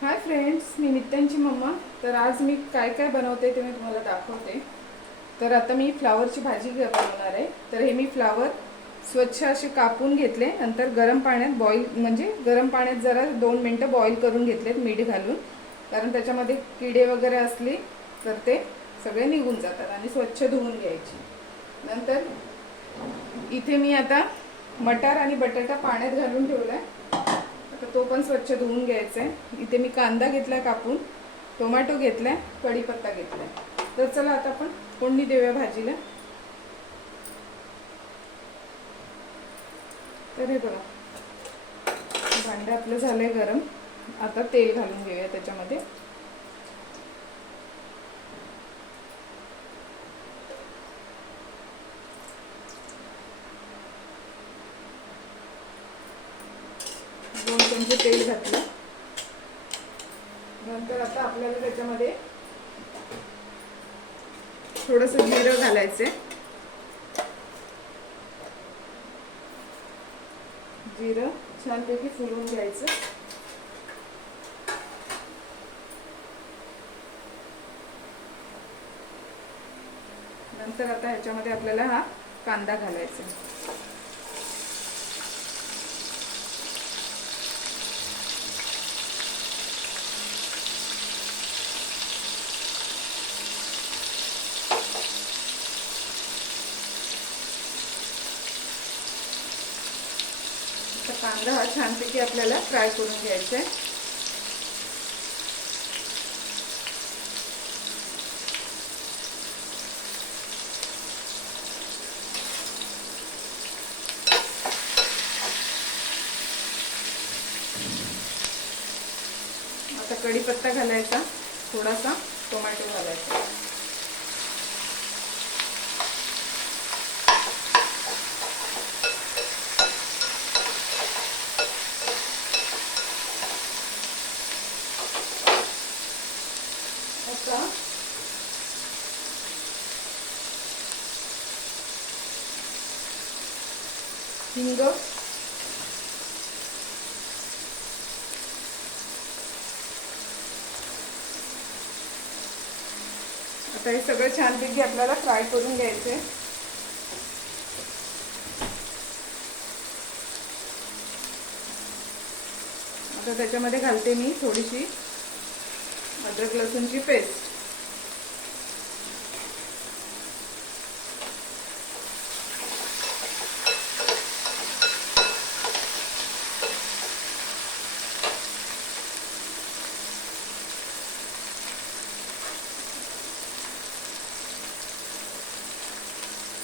Hi friends मी नित्यांची mamma. तर आज मी काय काय बनवते ते मी तुम्हाला दाखवते. तर आता मी फ्लावरची भाजी बनवणार आहे. तर हे मी फ्लावर स्वच्छ असे कापून घेतले. नंतर गरम पाण्यात बॉईल म्हणजे गरम पाण्यात जरा दोन मिनटं बॉईल करून घेतलेत मीठ घालून. कारण त्याच्यामध्ये किडे वगैरे असले तर ते सगळे निघून जातात आणि स्वच्छ धुवून घ्यायची. नंतर इथे मी आता मटार आणि बटाटा पाण्यात घालून ठेवलाय. तर तो पण स्वच्छ धुवून घ्यायचा आहे. इथे मी कांदा घेतला कापून टोमॅटो घेतलाय कढीपत्ता घेतलाय. तर चला आता आपण फोडणी देऊया भाजीला. तर हे बघा. भांडं आपलं झालंय गरम. आता तेल घालून घेऊया त्याच्यामध्ये. दोन चमचे तेल घातलं. नंतर आता आपल्याला त्याच्यामध्ये थोडस जिरं घालायचंय. जिरं छानपैकी फुलवून घ्यायचं. नंतर आता ह्याच्यामध्ये आपल्याला हा कांदा घालायचा आहे. आता कांदा हा छानपैकी आपल्याला फ्राय करून घ्यायचं आहे आता कढीपत्ता घालायचा थोडासा टोमॅटो घालायचा आता हिंग. आता हे सगळं छानपैकी आपल्याला फ्राय करून घ्यायचे. आता त्याच्यामध्ये घालते मी थोडीशी. अद्रक लसूणची पेस्ट.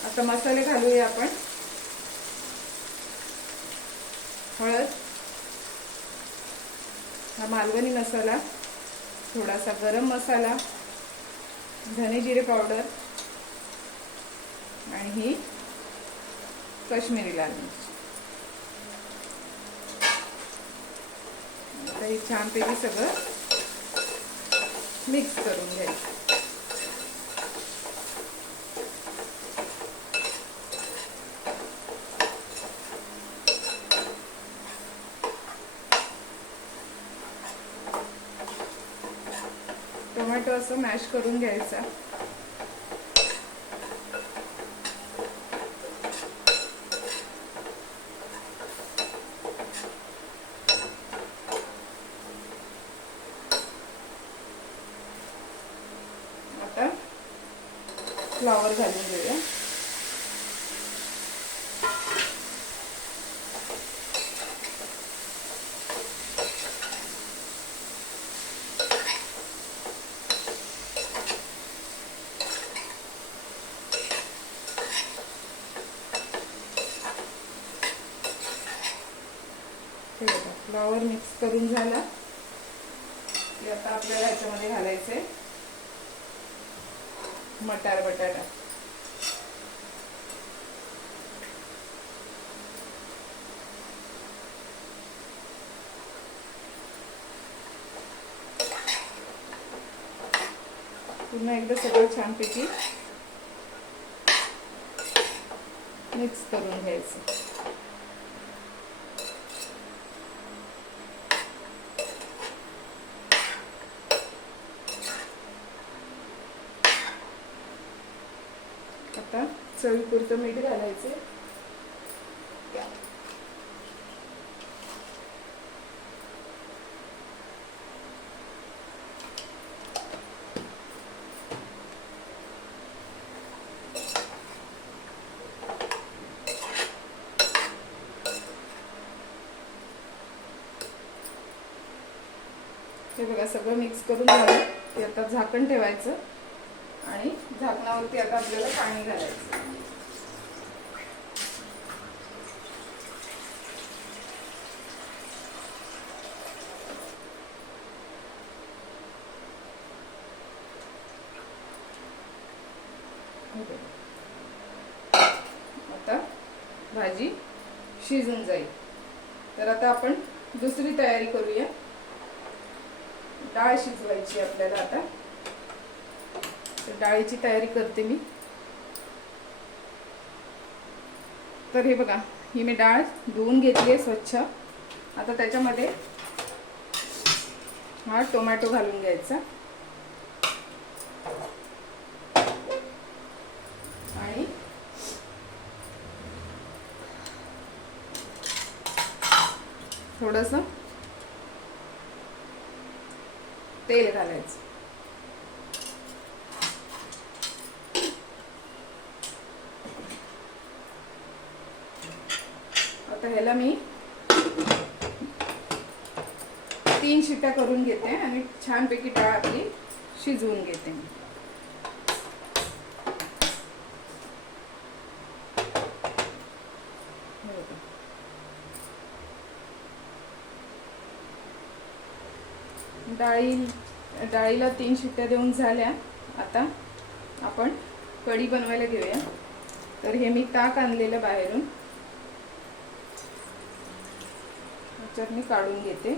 आता मसाले घालूया आपण. हळद. हा मालवणी मसाला. थोडासा गरम मसाला धने जिरे पावडर आणि ही कश्मीरी लाल मिरची. आता हे छानपैकी सगळं मिक्स करून घ्यायचं टोमॅटो असं मॅश करून घ्यायचा. आता फ्लावर घालून घेऊया हे बघा फ्लॉवर मिक्स करून झाला की आता आपल्याला ह्याच्यामध्ये घालायचे मटार बटाटा? पुन्हा एकदा सगळं छानपैकी मिक्स करून घ्यायचं. चवीपुरतं मीठ घालायचे. हे बघा सगळं मिक्स करून झालं. ते आता झाकण ठेवायचं. झाकणावरती आता आपल्याला पाणी घालायचं. आता भाजी शिजून जाईल. तर आता आपण दुसरी तयारी करूया. डाळ शिजवायची आपल्याला आता. डाळीची तयारी करते मी. तर हे बघा ही मी डाळ धुवून घेतली आहे स्वच्छ. आता त्याच्यामध्ये हा टोमॅटो घालून घ्यायचा. आणि थोडंसं तेल घालायचं आता ह्याला मी तीन शिट्ट्या करून घेते आणि छानपैकी डाळ आपली शिजवून घेते मी. डाळी डाळीला तीन शिट्ट्या देऊन झाल्या. आता आपण कढी बनवायला घेऊया. तर हे मी ताक आणलेलं बाहेरून. याच्यात मी काढून घेते.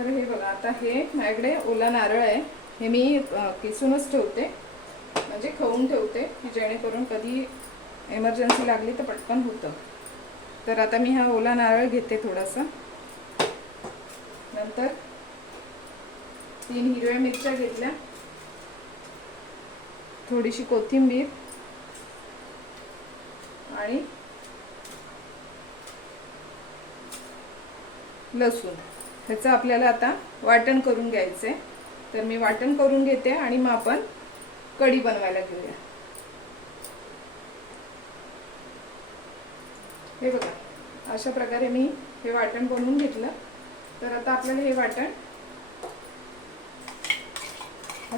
तर हे बघा आता हे माझ्याकडे ओला नारळ आहे. हे मी किसूनच ठेवते. म्हणजे खवून ठेवते की जेणेकरून कधी एमर्जन्सी लागली तर पटकन होतं. तर आता मी हा ओला नारळ घेते थोडासा. नंतर तीन हिरव्या मिरच्या घेतल्या. थोडीशी कोथिंबीर. आणि लसूण. ह्याचं आपल्याला आता वाटण करून घ्यायचं आहे तर मी वाटण करून घेते आणि मग आपण कढी बनवायला घेऊया. हे बघा अशा प्रकारे मी हे वाटण बनवून घेतलं. तर आता आपल्याला हे वाटण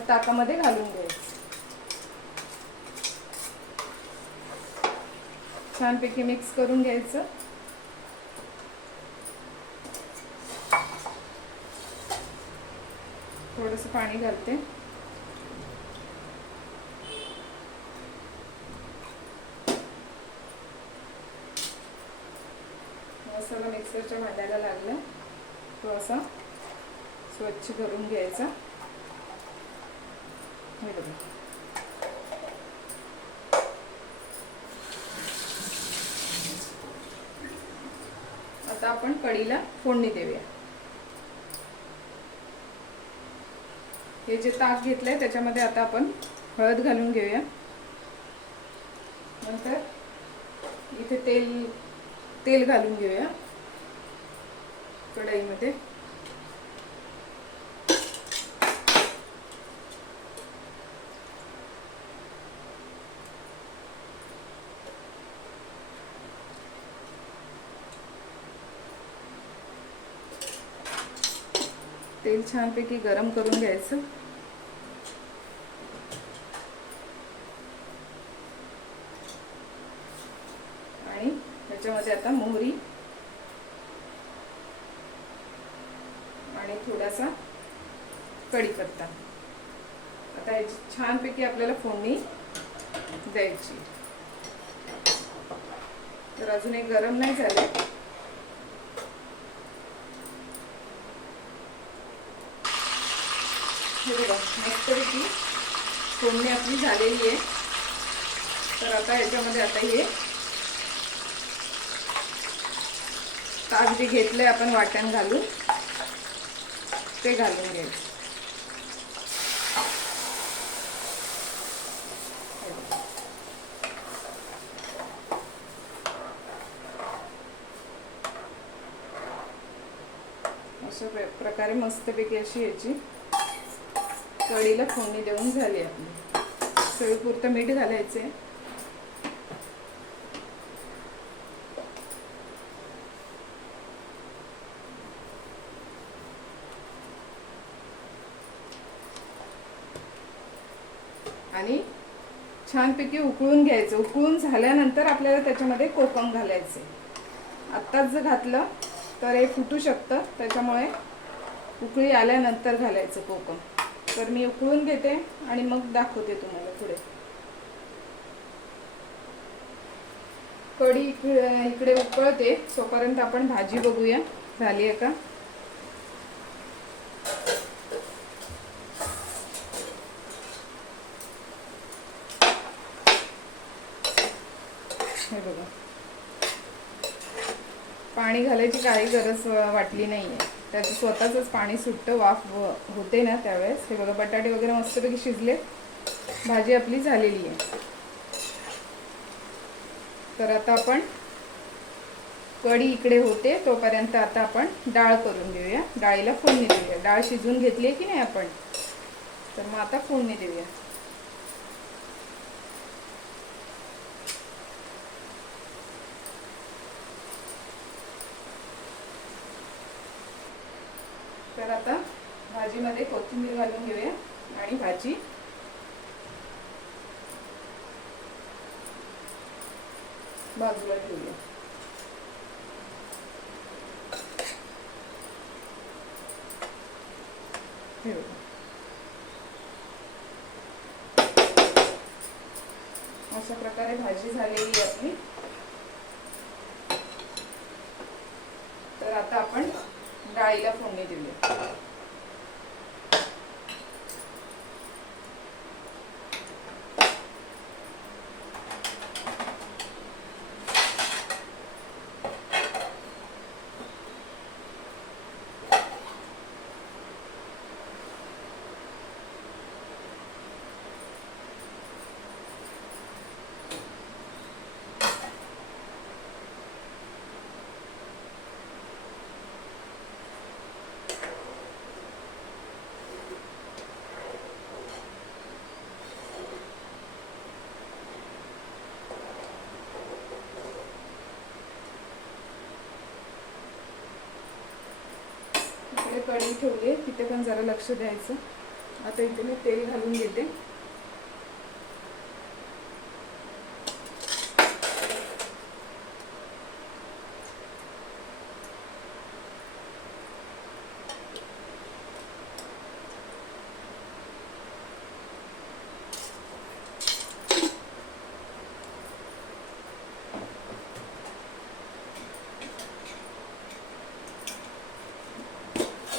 ताकामध्ये घालून घ्यायचं. छानपैकी मिक्स करून घ्यायचं. थोडंसं पाणी घालते. मसाला मिक्सरच्या भांड्याला लागला. तो असा स्वच्छ करून घ्यायचा. हे बघा. आता आपण कढीला फोडणी देऊया. हे जे ताक घेतलंय त्याच्यामध्ये आता आपण हळद घालून घेऊया. नंतर इथे तेल तेल घालून घेऊया. कढाईमध्ये. तेल छानपैकी गरम करून घ्यायचं. आणि त्याच्यामध्ये आता मोहरी. आणि थोडासा कढीपत्ता. आता याची छानपैकी आपल्याला फोडणी द्यायची. तर अजून एक गरम नाही झाले. हे बघा मस्तपैकी फोडणी आपली झालेली आहे. तर आता याच्यामध्ये आता हे ताक जे घेतलंय आपण वाटण घालून ते घालून घ्यायचं अशा प्रकारे मस्तपैकी अशी याची कढीला फोडणी देऊन झाली आपली. चवीपुरतं मीठ घालायचे. आणि छानपैकी उकळून घ्यायचं. उकळून झाल्यानंतर आपल्याला त्याच्यामध्ये कोकम घालायचे. आत्ताच जर घातलं तर हे फुटू शकतं. त्याच्यामुळे उकळी आल्यानंतर घालायचं कोकम. तर मी उकळून घेते आणि मग दाखवते तुम्हाला पुढे. कढी इकडे इकडे उकळते तोपर्यंत आपण भाजी बघूया. झाली आहे का? हे बघा. पाणी घालायची काही गरज वाटली नाही आहे त्याचं स्वतःचंच पाणी सुटतं वाफ व- होते ना त्यावेळेस. हे बघा बटाटे वगैरे मस्तपैकी शिजले. भाजी आपली झालेली आहे. तर आता आपण कढी इकडे होते तोपर्यंत आता आपण डाळ करून घेऊया. डाळीला फोडणी देऊया. डाळ शिजवून घेतली आहे की नाही आपण? तर मग आता फोडणी देऊया तर आता भाजीमध्ये कोथिंबीर घालून घेऊया आणि भाजी बाजूला ठेवूया अशा प्रकारे भाजी झालेली आपली. तर आता आपण डाळीला फोडणी देऊया. इकडे कढी ठेवली आहे. तिथे पण जरा लक्ष द्यायचं. आता इथे मी तेल घालून घेते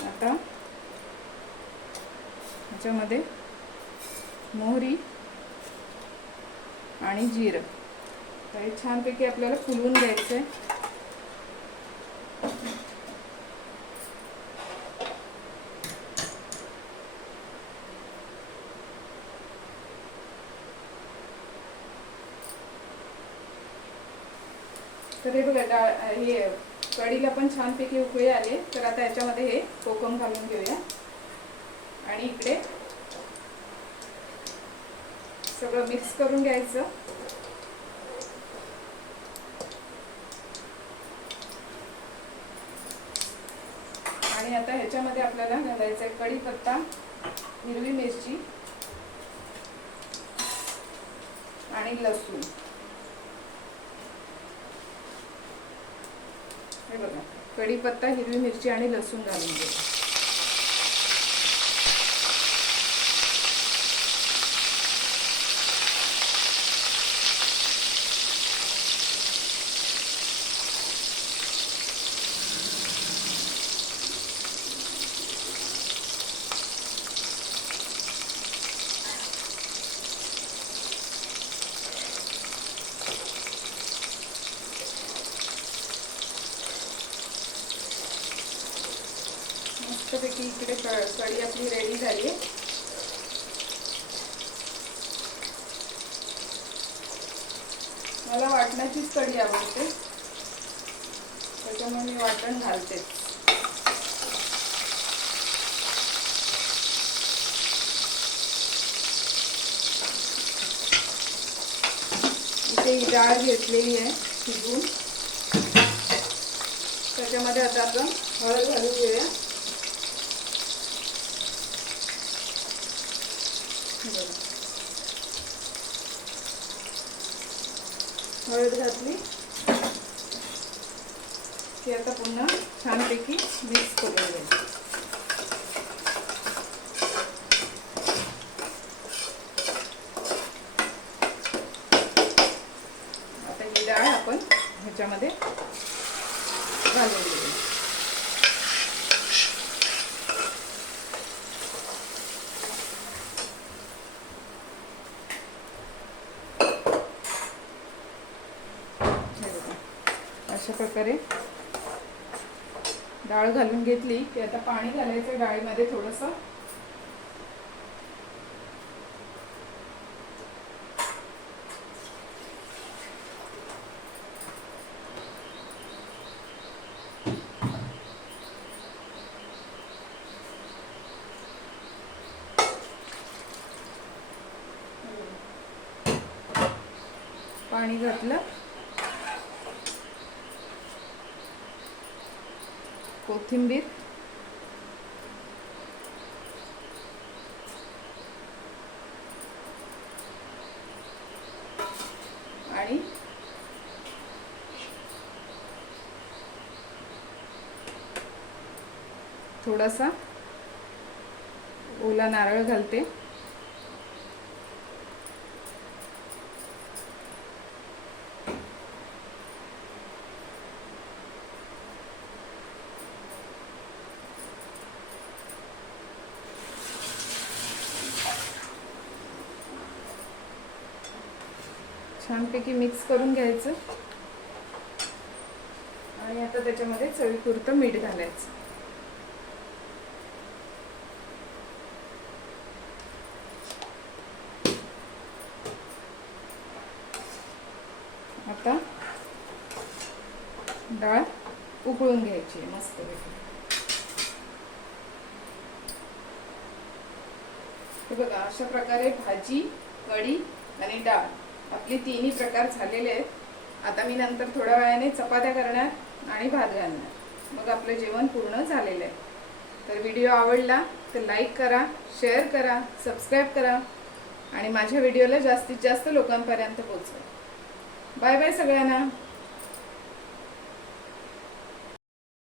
आता ह्याच्यामध्ये मोहरी आणि जिरं. तर हे छानपैकी आपल्याला फुलवून घ्यायचं आहे तर हे बघा डाळ हे कढीला पण छानपैकी उकळी आले तर आता याच्यामध्ये हे कोकम घालून घेऊया. आणि इकडे सगळं मिक्स करून घ्यायचं. आणि आता ह्याच्यामध्ये आपल्याला घालायचं आहे कढीपत्ता हिरवी मिरची आणि लसूण. हे बघा कढीपत्ता हिरवी मिरची आणि लसूण घालून घ्या मस्तपैकी इकडे कढी आपली रेडी झाली. मला वाटणाचीच कढी आवडते. त्याच्यामुळे मी वाटण घालते. इथे ही डाळ घेतलेली आहे शिजून त्याच्यामध्ये आता आपण हळद घालून घेऊया हे बघा. हळद घातली. की आता पुन्हा छानपैकी मिक्स करून घ्यायचं आता ही डाळ आपण ह्याच्यामध्ये घालून घेऊ हे बघा. अशा प्रकारे डाळ घालून घेतली की आता पाणी घालायचं डाळीमध्ये थोडंसं. पाणी घातलं. कोथिंबीर. आणि थोडासा ओला नारळ घालते. छानपैकी मिक्स करून घ्यायचं. आणि आता त्याच्यामध्ये चवीपुरतं मीठ घालायचं. आता डाळ उकळून घ्यायची आहे मस्तपैकी बघा अशा प्रकारे भाजी कढी आणि डाळ. आपले तिन्ही प्रकार झालेले आहेत. आता मी नंतर थोड्या वेळाने चपात्या करणार आणि भात घालणार. मग आपलं जेवण पूर्ण झालेलं आहे. तर व्हिडिओ आवडला तर लाईक करा शेअर करा सबस्क्राईब करा आणि माझ्या व्हिडिओला जास्तीत जास्त लोकांपर्यंत पोचवा बाय बाय सगळ्यांना.